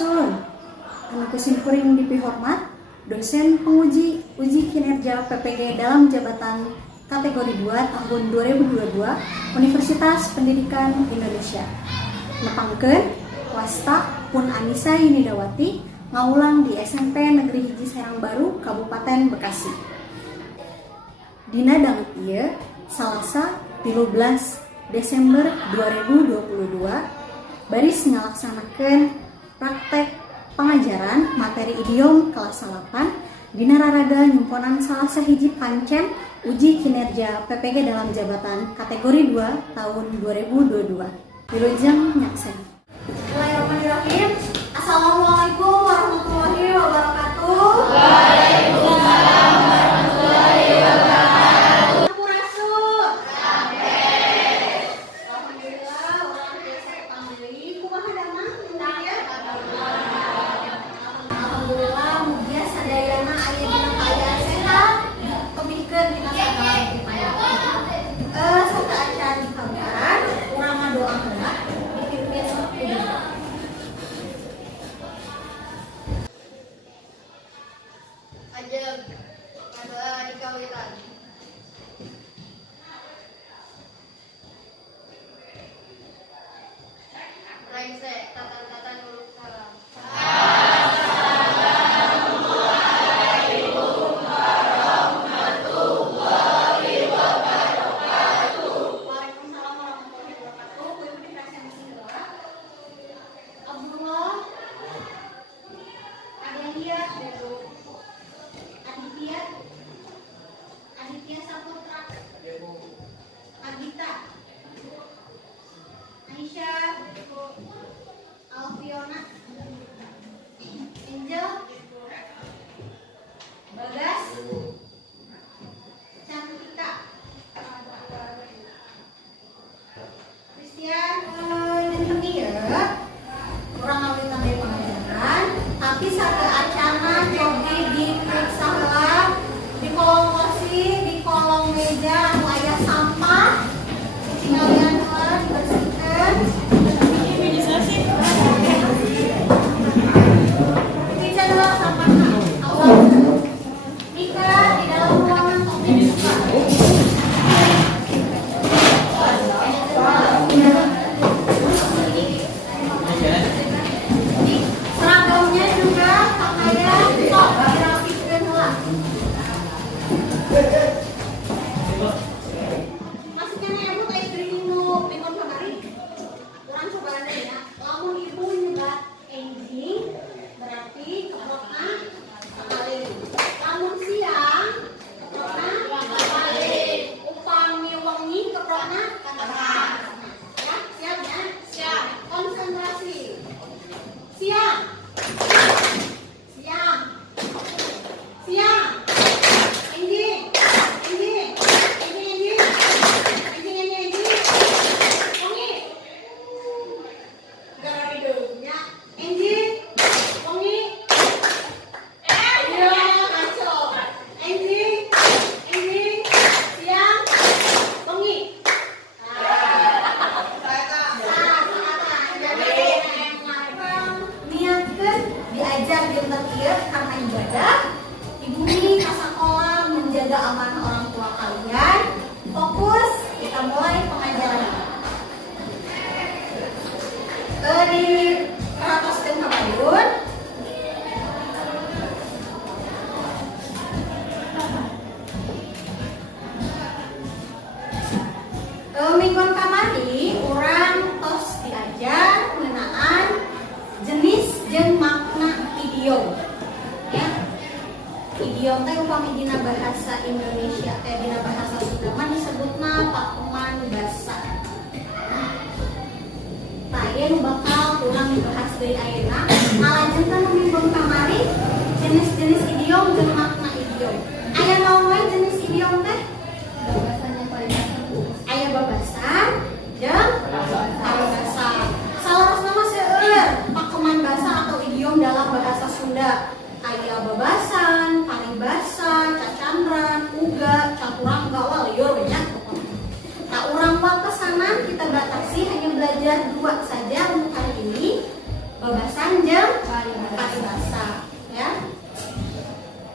Sampurasun. Anu kusimkuring dipihormat dosen penguji uji kinerja PPG dalam jabatan kategori 2 tahun 2022 Universitas Pendidikan Indonesia. Nepangkeun wasta Pun Anissa Yunidawati ngaulang di SMP Negeri Hiji Serang Baru, Kabupaten Bekasi. Dina dangut ieu Salasa 13 Desember 2022 baris ngalaksanakeun praktek pengajaran materi idiom kelas 8 dina raraga nyumponan Salasa hiji Pancen uji kinerja PPG dalam jabatan kategori 2 tahun 2022. Wilujeng nyaksen. Bismillahirrahmanirrahim. Assalamualaikum warahmatullahi wabarakatuh. Waalaikumsalam warahmatullahi wabarakatuh. Sampurasun. Alhamdulillah orang biasa panggil kumaha damang ya. Alhamdulillah mugia sadayana aya dina kaayaan sehat. Kemikeun dina sagala upaya. Sarta acan kabaran urang ngadoakeun dipimpin kudu. Ajeng, adalah dikawitan. Rengsek, tatan-tatan urut salam. Waalaikumsalam warahmatullahi wabarakatuh. Kuy mending kasih mesin doa. Abdullah, Adelia, Aditya Saputra, Agita, Aisyah, Alfiona, Angel, Bagas, Cantika, Christian. Dinten ieu urang abdi tangge pengajaran tapi satu acana cobi diperiksa heula di kolong kursi, di kolong meja anu aya sampah tinggalin heula dibersihkeun. Dicuci heula sampahna. Allah. Mika di dalam ruangan sok dibuka. Seragamnya juga pakaian sok dirapikan heula. Maksudnya ibu kayak screening nu minggu kemarin. Urang coba ada ya. Lamun ibu nyebat engine berarti keprotna kebalik. Lamun siang keprotna kebalik. Upami wengi keprotna kebalik. Ya, siap ya? Siap. Konsentrasi. Siang. Siang. Siang. Engine. Engine. Engine. Engine. Engine. Wengi. Gara hidungnya. Engine. Wengi. Iya, ngaco. Engine. Engine. Siang. Wengi. Niatkeun diajar dinten ieu karena ibadah. Ibu nih ka sakola menjaga amanah orang tua kalian. Fokus, kita mulai pengajaran. Di perhatoskeun kabayun. Minggon kamari urang tos diajar ngeunaan jenis jeung makna idiom. Ya. Idiom teh upami dina bahasa Indonesia dina bahasa Sunda mah disebutna pakuman basa. Tah ieu bakal urang dibahas deui ayeuna. Ngalanjutkeun minggon kamari jenis-jenis idiom jeung makna idiom. Aya naon wae jenis idiom teh? Aya babasan jeung paribasan. Salarosna mah seueur pakuman basa atau idiom dalam bahasa Sunda. Aya babasan, paribasan, cacandran, uga, caturangga, lieur we nya. Nah, urang mah pesanan kita batasi hanya belajar dua saja untuk hari ini. Paribasan jeung paribasa ya.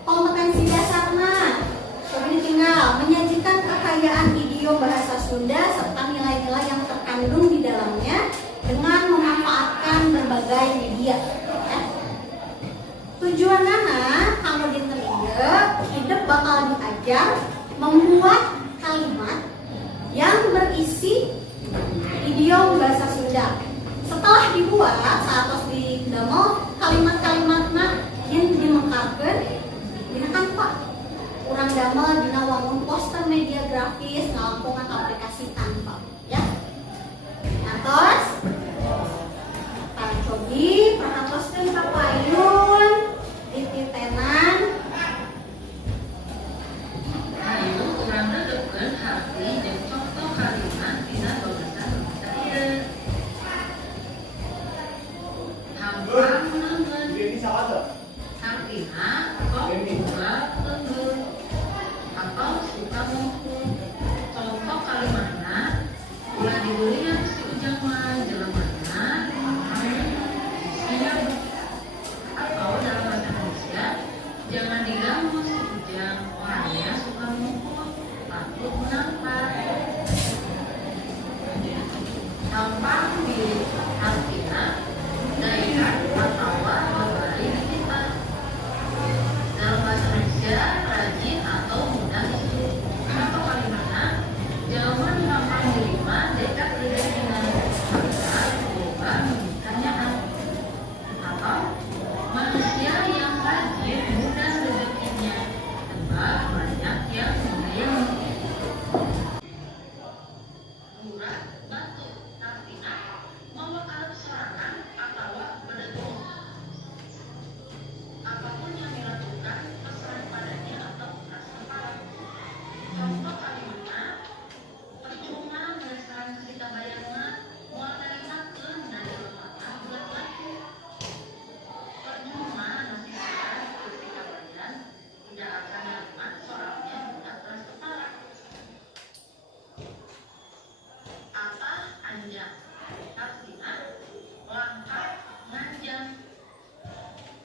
Kompetensi dasarna coba ditinggal menyajikan kekayaan idiom bahasa Sunda serta nilai-nilai yang terkandung di dalamnya dengan memanfaatkan berbagai media ya. Tujuan nana kanggo dinten ieu hidup bakal diajar membuat kalimat yang berisi idiom bahasa Sunda. Setelah dibuat saat didamel kalimat-kalimatna yang dimengkarkeun dina kan Pak urang damel dina wangun poster media grafis ngalampungan aplikasi tanpa ya. Nah terus Pak Cobi perhatoskeun papayun dititenan Ayo urang redekeun harti jeung contoh kalimat dina bahasa Indonesia ieu. Hampang leungeun. Artina kok buat lembut atau suka mungkul. Contoh kalimatna ulah dibelian si ujang mah jelemana siap. Atau dalam bahasa Indonesia jangan diganggu si ujang orangnya suka mungkul takut menampar. Tampang di artinya daerah atau berbalik di kita. Dalam bahasa Indonesia rajin atau mudah itu. Contoh kalimatnya jawaban gampang diterima dekat rezekinya maka berubah pertanyaan. Atau manusia yang rajin mudah rezekinya sebab banyak yang menyayangi. Murah batu artinya membekal serangan atau berdetung. Apapun yang dilakukan pesan padanya atau keras kepala. Contoh kalimatnya percuma menesan kita bayangna moal naritakeun dari lemata buat laki. Percuma nasi sekarang ketika bayan tidak akan dapat soalnya tidak keras kepala. Apa anjang artinya langkah nganjang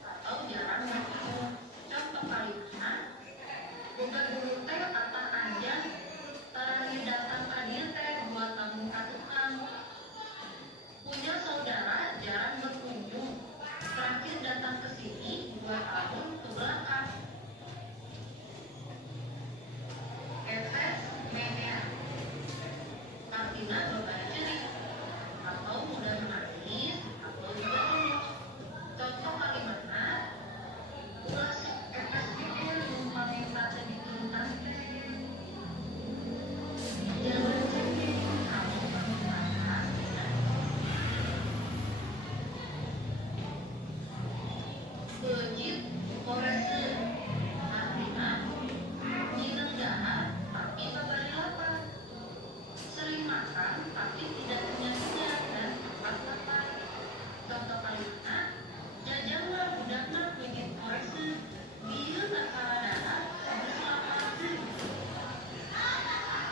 atau jarang bertemu. Contoh kalimatnya bukan dulu teh atau anjang terakhir datang ka dieu teh dua tamu ka tukang. Punya saudara jarang berkunjung terakhir datang ke sini 2 tahun ke belakang. Efek media artinya berbahaya cerik atau mudah menangis atau juga tunduk. Contoh kalimatnya ulah FSGL numpang tadi diturutan jangan cekik kamu pengumuman bejit korese artinya nyideng jahat tapi kabari lapar. Sering makan tapi tidak punya kenyang dan cepat lapar. Contoh kalimatnya jajanglah budakna bejit korese bieu tak kalah darah geus lapar deui.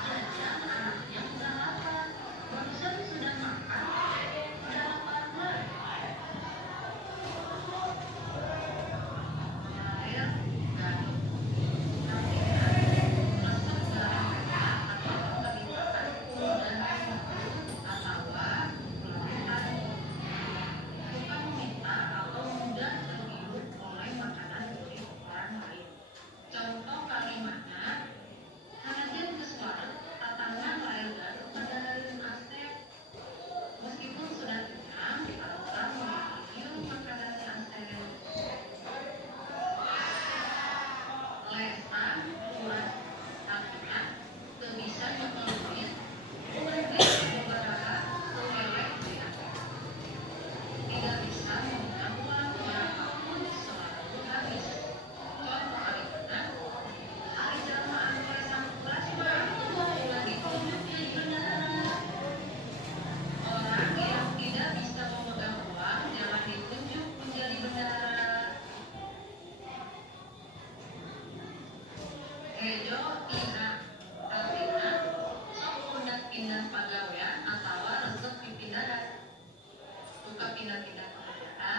Jajang anaknya udah lapar, barusan sudah makan, udah lapar lagi. Air dan resep garam atau kebijakan dan atau pelatihan. Suka meminta atau mudah tergiur oleh makanan milik orang lain. Contoh kalimatnya hanajan kesuara tatangan lailgan pada lain asep. Meskipun sudah kenyang, orang mereview makanan asep. Lesan puas artinya teu bisa nyekel duit urang ge beberapa kewelek dia. Tidak bisa meminjam uang berapapun selalu habis. Contoh kalimatnya hari jelmaan poe Sampurass mah ulah ditunjuk di bandara. Orang yang tidak bisa memegang uang jangan ditunjuk menjadi bendahara. Hejo pindah artinya sok pindah pagawean atau resep pipindahan. Suka pindah-pindah pekerjaan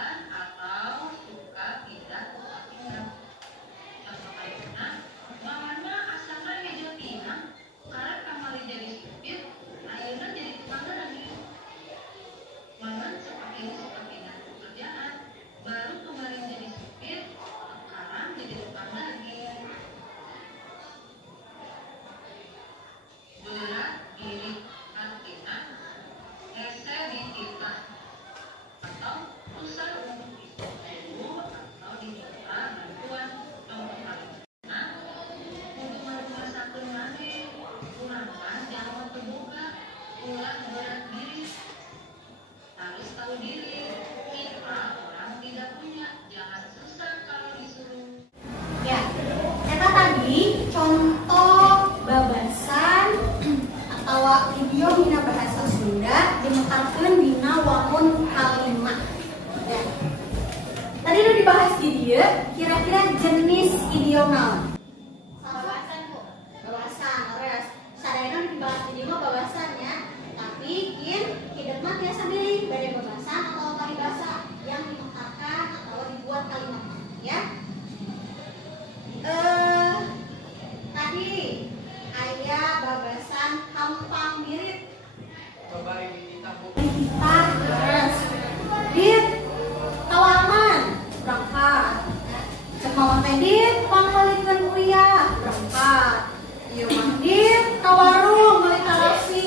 Edit panggalikeun uyah berangkat. Ieu mah dit ka warung beli nasi.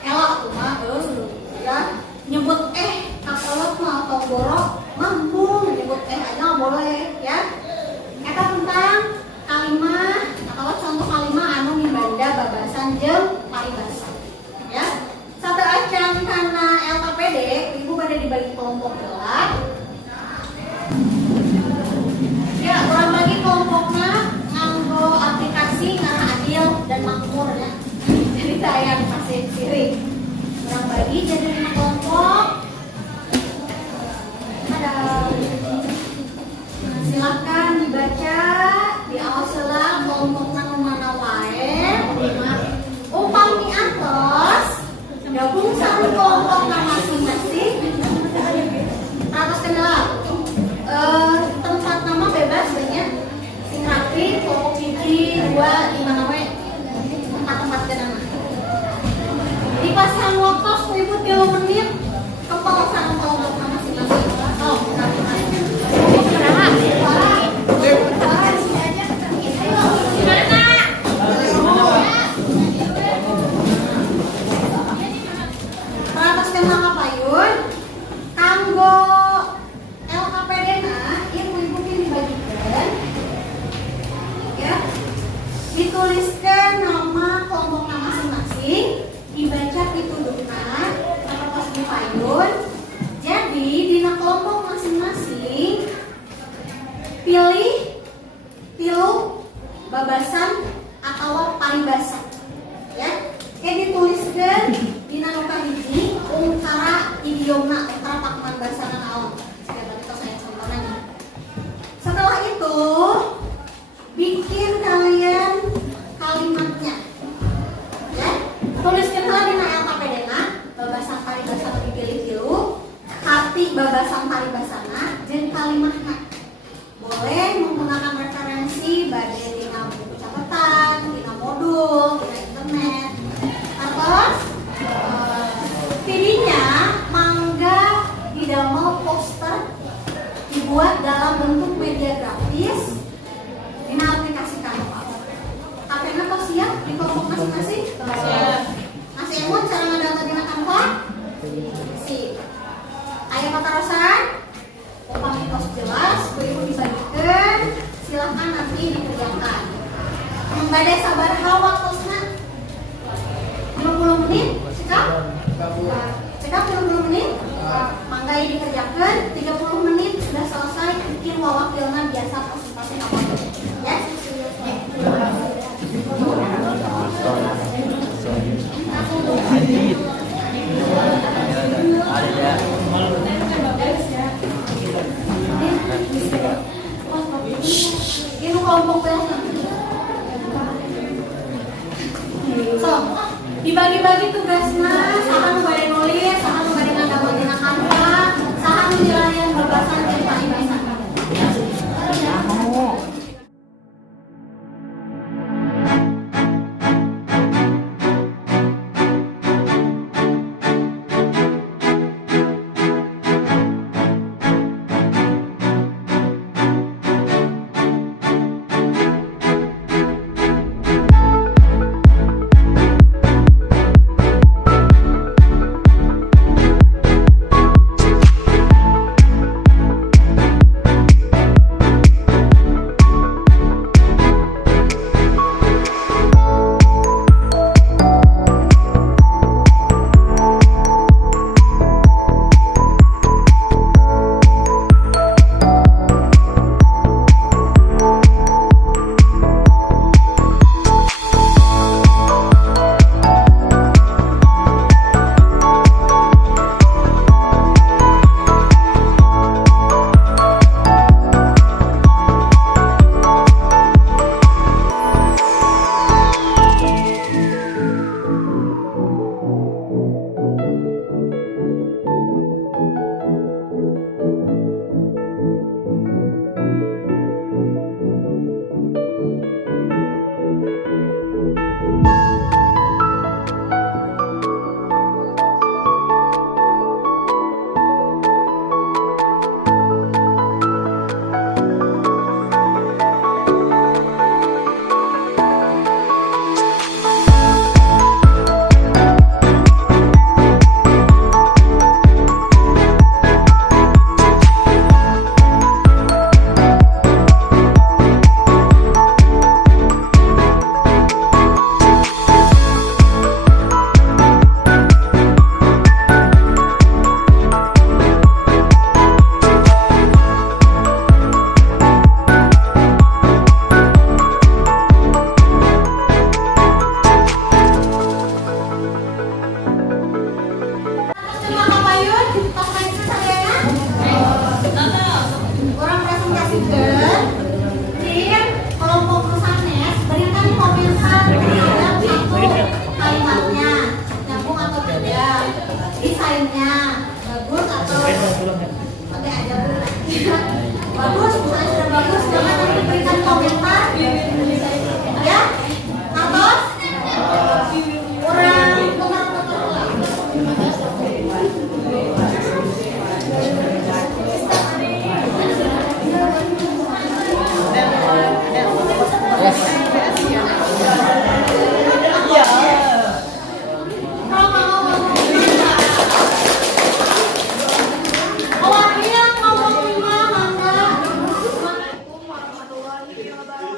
Elak kumaha ya nyebut ka kolot mah atau borok mampu nyebut aja boleh ya. Eta tentang kalimah atau contoh kalimah anu mibanda babasan jeung paribasa ya. Satu acan karena LKPD ibu pada dibagi kelompok gelap ya, kurang bagi kelompoknya nganggo aplikasi Ngara Adil dan Makmur ya. Jadi saya kasih ciri kurang bagi jadi 5 kelompok. Ada silahkan dibaca diawas heula kelompokna nu mana wae. Upami atos gabung satu kelompokna masing-masing. Atas kenal tempat nama bebas banyak sing rapi kelompok hiji 2 di mana wae tempat-tempat kenana. Dipasang waktu ku ibu 3 menit kepolosan kelompokna masing-masing. Oh, Perataskan nama payun kanggo LKPD na ibu-ibu ini dibagikan ya, dituliskan nama kelompoknya masing-masing, dibaca pitulungna pas di payun. Jadi di kelompok masing-masing pilih tilu babasan atau paribasa ya. Dituliskan di nanoka hiji ungkara idiomna ungkara pakeman basana naon. Saya contohnya. Setelah itu bikin kalian kalimatnya ya. Tuliskan heula dina LKPD na babasan paribasa dipilih tilu, hati babasan paribasana jeung kalimahna. Boleh menggunakan referensi bade dina buku catatan, dina modul, dina internet. Terus videonya mangga didamel poster dibuat dalam bentuk media grafis dina aplikasi Canva. Aplikasinya kok siap di kelompok masing-masing? Siap. Masih emot cara ngedownload dina Canva? Sip. Aya patarosan? Upami tos jelas, ibu dibagikan, silahkan nanti dikerjakan. Membade sabar waktuna 50 menit, cekap? Cekap 50 menit? Mangga dikerjakan, 30 menit sudah selesai, bikin wawakilna biasa presentasi apa ya? Ini kelompok biasa. So, dibagi-bagi tugasnya, saha nu bade nulis, saha nu bade ngadamel dina Canva, saha nu nyelarian babasan jeung paribasa.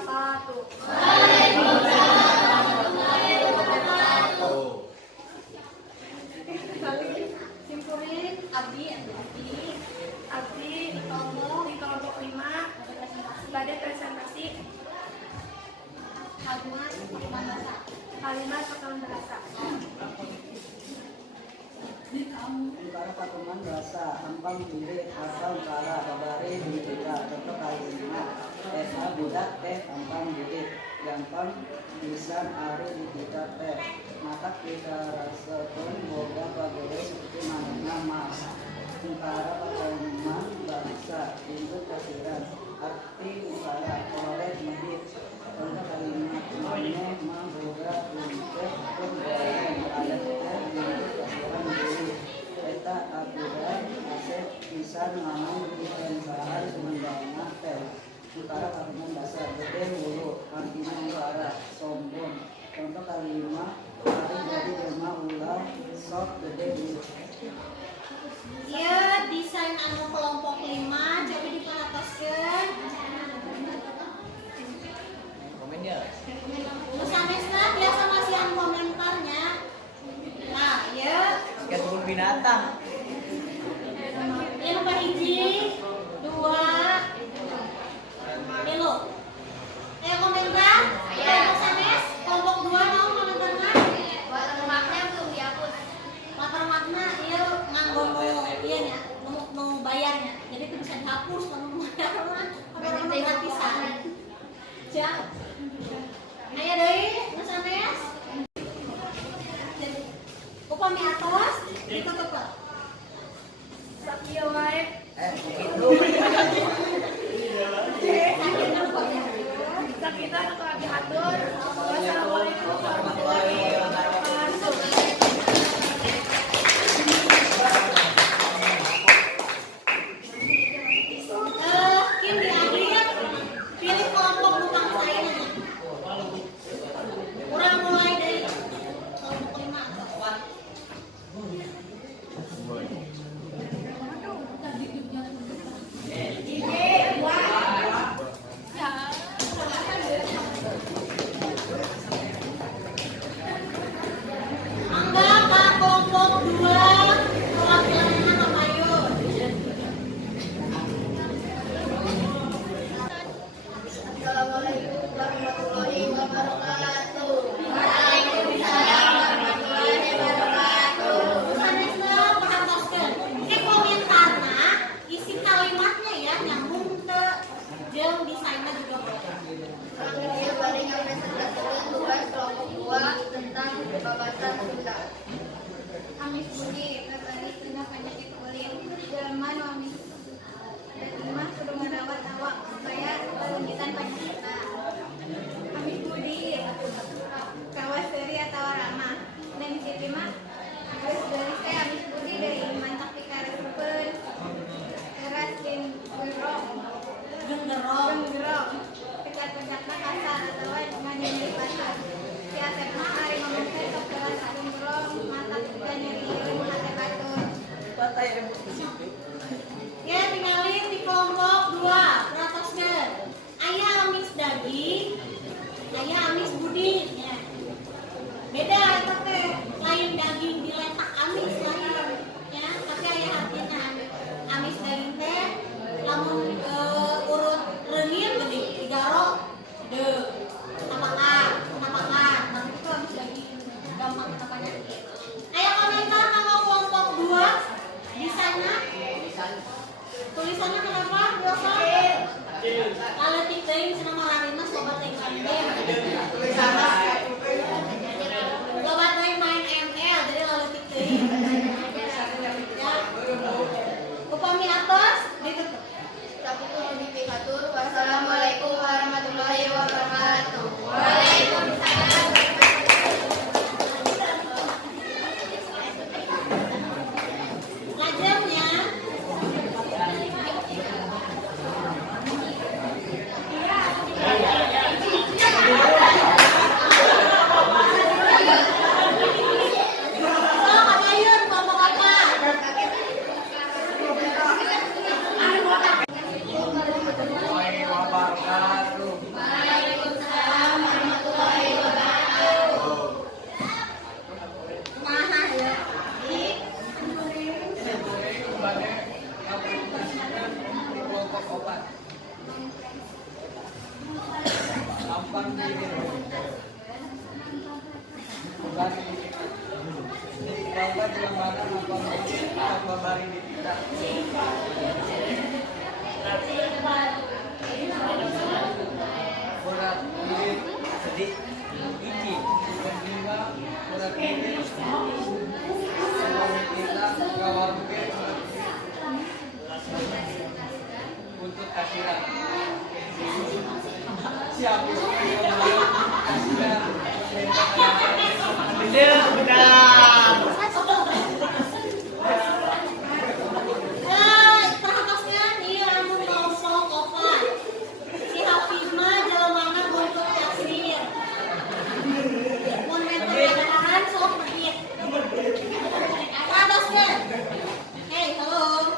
wabarakatuh. Simpulin abdi di kelompok 5 sebagai presentasi kalimat pakeman bahasa. Para pakeman bahasa ampang diri asal kara babari dibeda contoh kalimat esa budak teh ampang diri gampang lisan ari dibeda teh mata kita rasakan boga pagawai seperti mana mas para pakeman bahasa pintu kasiran arti ukara oleh medit contoh kalimat maneh mah boga untuk pembayaran ada teh pintu kasiran diri eta aturan aset bisa namun dipensahan semendana teh utara pakeman dasar gede hulu artinya utara sombong contoh kalimat hari jadi jelma ulah sok gede hulu. Ieu desain anu kelompok 5 coba diperhatikan. Komennya Terus sanesna biasa masihan komentarnya. Nah, ieu kebun binatang yang nomor 1, 2, 3. Komentar? Kelompok sanes, kelompok 2 mau komentarna? Watermarknya belum dihapus. Watermarkna ieu nganggo ieu nya, nu bayarnya. Jadi itu bisa dihapus lamun bayar mah. Watermark gratisan. Ja. Aya deui nu sanes? Upami atos ditutup. Sakieu wae. begitu Sakita nu kami atur. Wassalamualaikum warahmatullahi wabarakatuh. Kim di akhir pilih kelompok numpang saya nanya. Kurang mulai dari kelompok 5. ampang birit. Babari dipita. Tinggalkan yang mana ampang birit atau babari dipita. Berat birit sedih. Iki. Kedua berat birit. Kita kawal birit. Untuk kasihan. Siapa yang mau kasihan? Benar. Perhatikan nih rambut kosong opan. Si Hafizma jalan untuk kasir. Mun mentor sok pergi. Perhatikan. Hey, halo.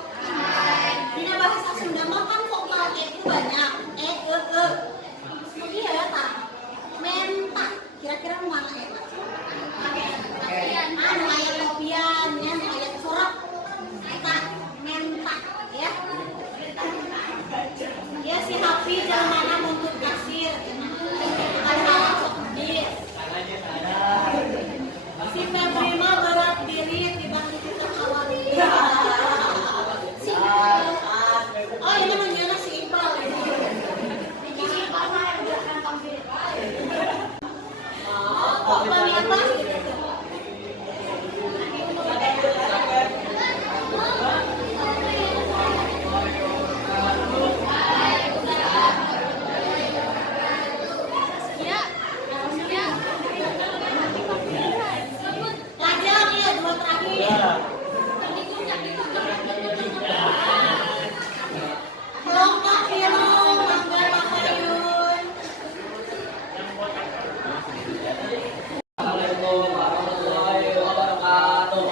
Dina bahasa Sunda mah kan vokal itu banyak. Iya tak. Menta. Kira-kira mana ya? Anu ayat kopian, ya, ayat surat. Eta menta, ya. Ya si Hafi jalan mana untuk kasir. Ada sok pergi. Si Febri mah berat diri dibanding kita awal. Oh ini namanya si Iqbal. Si Iqbal mah yang belakang tampil. Oh, Iqbal di atas gitu. Lajang ya dua terakhir. Kelompok film Mangga Pakayun. Assalamualaikum warahmatullahi wabarakatuh.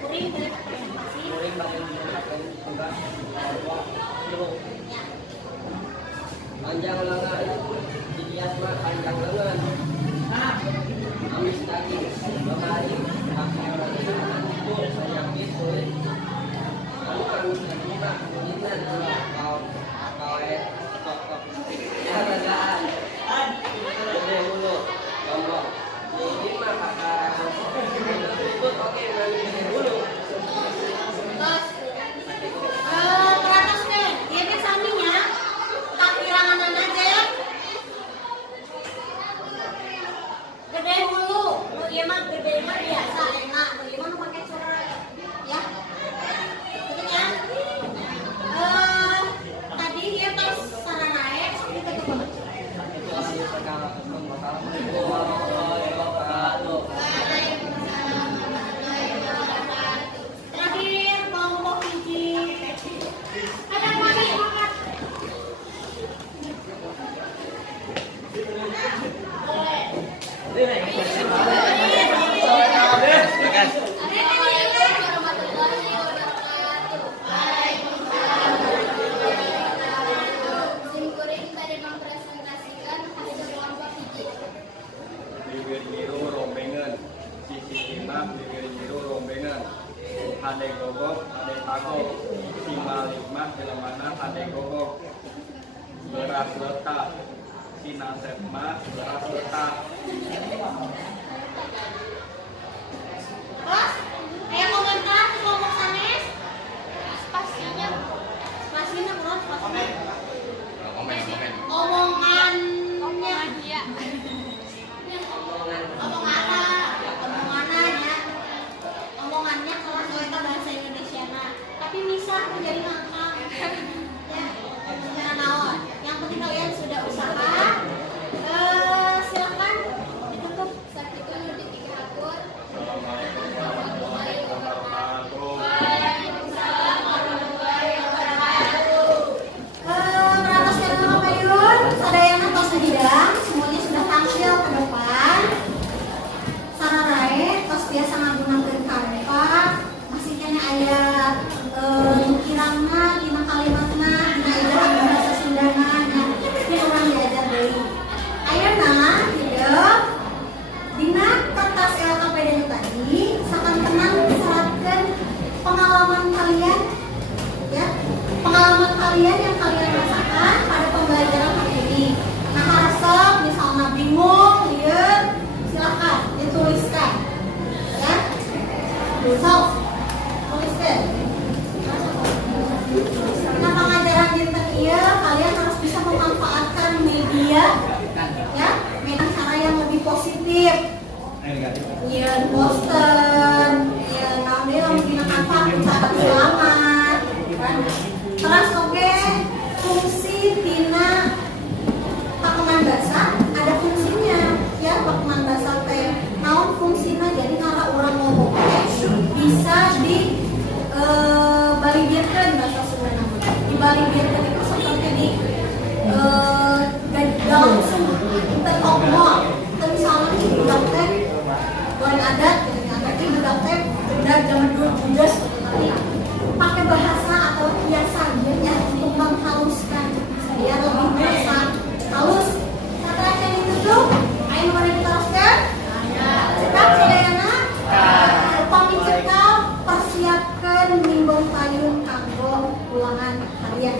Kuring dari presentasi. Muring bangun tugas panjang lengan, dihias mah panjang lengan. Amis daging, babari, pakai orang itu saya gitu. Kamu kan lagi mah kuningan kau kok kerajaan. Gede dulu, ngomong. Ini mah pakai ikut oke mandi dulu. Terus teratas deh, dia kan saminya kakirangan aja ya. Gede hulu, dia mah gede mah biasa enak, dia mah pakai surat ya. Betul ya? Tadi dia pas sarana naik, kita tuh. Assalamualaikum warahmatullahi wabarakatuh. Terakhir kelompok hiji. Ada mami angkat. Simkuring tadi mempresentasikan hasil kelompok hiji. Bibir biru rombengan, sisi imam bibir biru rombengan, hade gogok, hade tagok, sima likmah jelemana hade gogok, beras letak, sina setma beras letak. Bos, ayo komentar kelompok sanes. Spasinya Spasinya bro, spasinya. Komen. Omongannya. ya. Omongannya kalau kita bahasa Indonesia tapi bisa menjadi ngangkang ya jangan naon yang penting kalian sudah usaha silakan ditutup Sakit dulu di tiga akun. Assalamualaikum warahmatullahi pengalaman kalian ya, pengalaman kalian yang kalian rasakan pada pembelajaran hari ini. Nah, harap misalnya bingung, ya silahkan dituliskan ya. Sok, tuliskan. Nah, pengajaran dinten iya kalian harus bisa memanfaatkan media ya, dengan cara yang lebih positif. Iya, poster, ya nanti menggunakan cara selamat kan. Terus oke, fungsi tina pakeman basah ada fungsinya ya. Pakeman basah teh naon fungsinya, jadi kalau orang ngomong bisa di balibirkan bahasa Sunda. Di balibirkan itu seperti di langsung terokmol. Misalnya di budak teh goreng adat, nanti budak teh udah zaman dulu budas, tapi pakai bahasa atau hiasan ya untuk menghaluskan biar lebih merasa halus. Setelah itu tuh, ayo mari diteruskan. Cekap sedayana, upami cekap persiapkan nimbong payung kanggo ulangan harian.